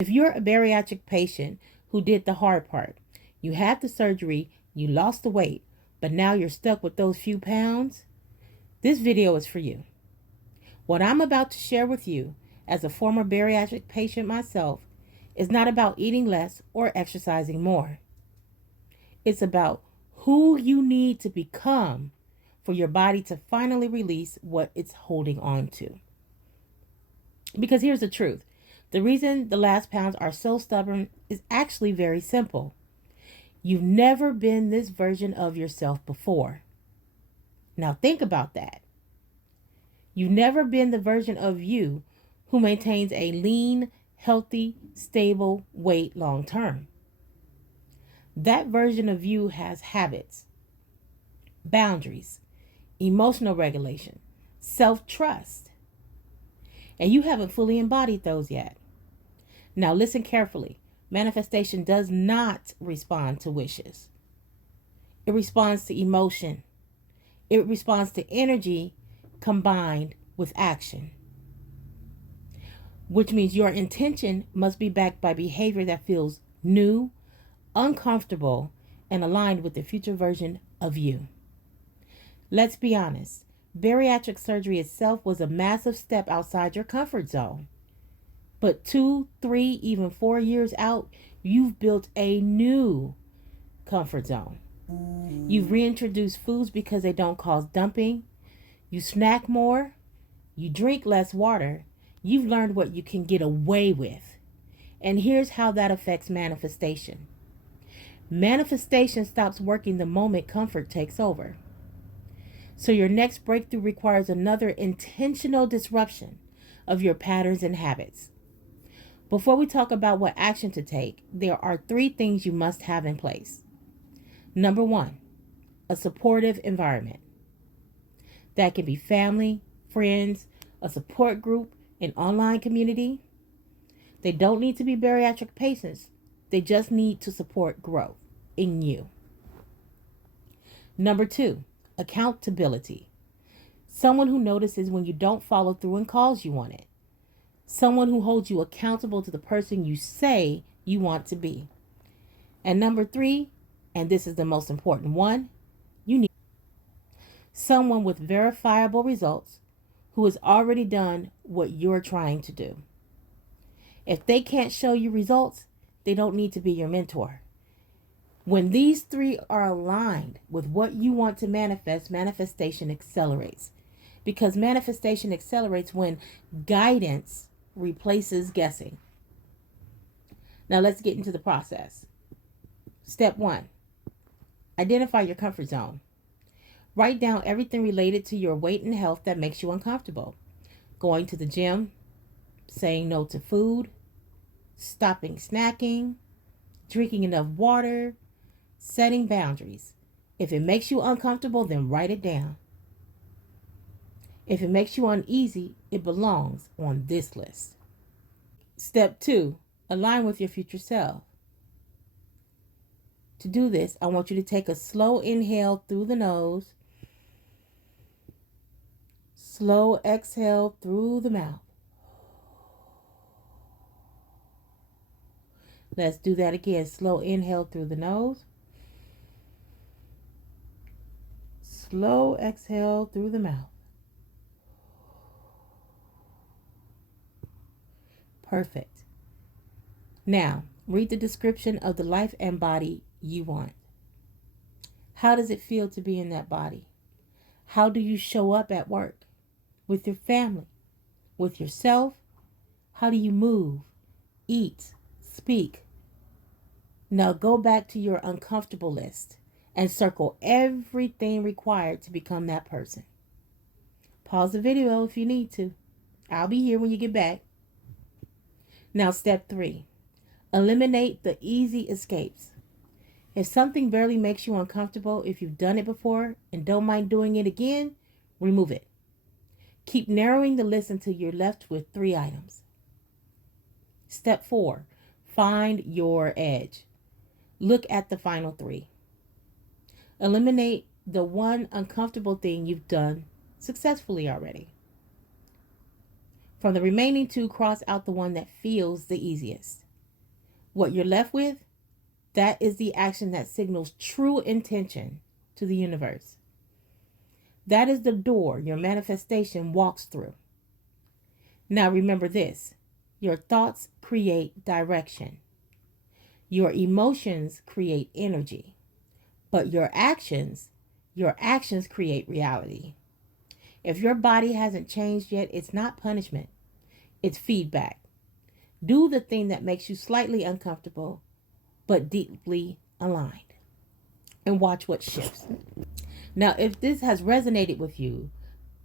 If you're a bariatric patient who did the hard part, you had the surgery, you lost the weight, but now you're stuck with those few pounds, this video is for you. What I'm about to share with you, as a former bariatric patient myself, is not about eating less or exercising more. It's about who you need to become for your body to finally release what it's holding on to. Because here's the truth. The reason the last pounds are so stubborn is actually very simple. You've never been this version of yourself before. Now think about that. You've never been the version of you who maintains a lean, healthy, stable weight long term. That version of you has habits, boundaries, emotional regulation, self-trust, and you haven't fully embodied those yet. Now listen carefully. Manifestation does not respond to wishes. It responds to emotion. It responds to energy combined with action. Which means your intention must be backed by behavior that feels new, uncomfortable, and aligned with the future version of you. Let's be honest. Bariatric surgery itself was a massive step outside your comfort zone. But 2, 3, even 4 years out, you've built a new comfort zone. You've reintroduced foods because they don't cause dumping. You snack more. You drink less water. You've learned what you can get away with. And here's how that affects manifestation. Manifestation stops working the moment comfort takes over. So your next breakthrough requires another intentional disruption of your patterns and habits. Before we talk about what action to take, there are 3 things you must have in place. Number 1, a supportive environment. That can be family, friends, a support group, an online community. They don't need to be bariatric patients. They just need to support growth in you. Number 2, accountability. Someone who notices when you don't follow through and calls you on it. Someone who holds you accountable to the person you say you want to be. And number 3, and this is the most important one, you need someone with verifiable results who has already done what you're trying to do. If they can't show you results, they don't need to be your mentor. When these 3 are aligned with what you want to manifest, manifestation accelerates. Because manifestation accelerates when guidance replaces guessing. Now let's get into the process. Step 1, identify your comfort zone. Write down everything related to your weight and health that makes you uncomfortable. Going to the gym, saying no to food, stopping snacking, drinking enough water, setting boundaries. If it makes you uncomfortable, then write it down. If it makes you uneasy, it belongs on this list. Step 2, align with your future self. To do this, I want you to take a slow inhale through the nose, slow exhale through the mouth. Let's do that again. Slow inhale through the nose, slow exhale through the mouth. Perfect. Now, read the description of the life and body you want. How does it feel to be in that body? How do you show up at work? With your family? With yourself? How do you move, eat, speak? Now go back to your uncomfortable list and circle everything required to become that person. Pause the video if you need to. I'll be here when you get back. Now, step 3, eliminate the easy escapes. If something barely makes you uncomfortable, if you've done it before and don't mind doing it again, remove it. Keep narrowing the list until you're left with 3 items. Step 4, find your edge. Look at the final 3. Eliminate the one uncomfortable thing you've done successfully already. From the remaining 2, cross out the one that feels the easiest. What you're left with, that is the action that signals true intention to the universe. That is the door your manifestation walks through. Now remember this: your thoughts create direction. Your emotions create energy. But your actions create reality. If your body hasn't changed yet, it's not punishment, it's feedback. Do the thing that makes you slightly uncomfortable, but deeply aligned, and watch what shifts. Now, if this has resonated with you,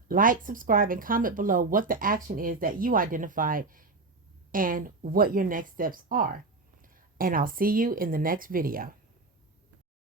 like, subscribe, and comment below what the action is that you identified and what your next steps are. And I'll see you in the next video.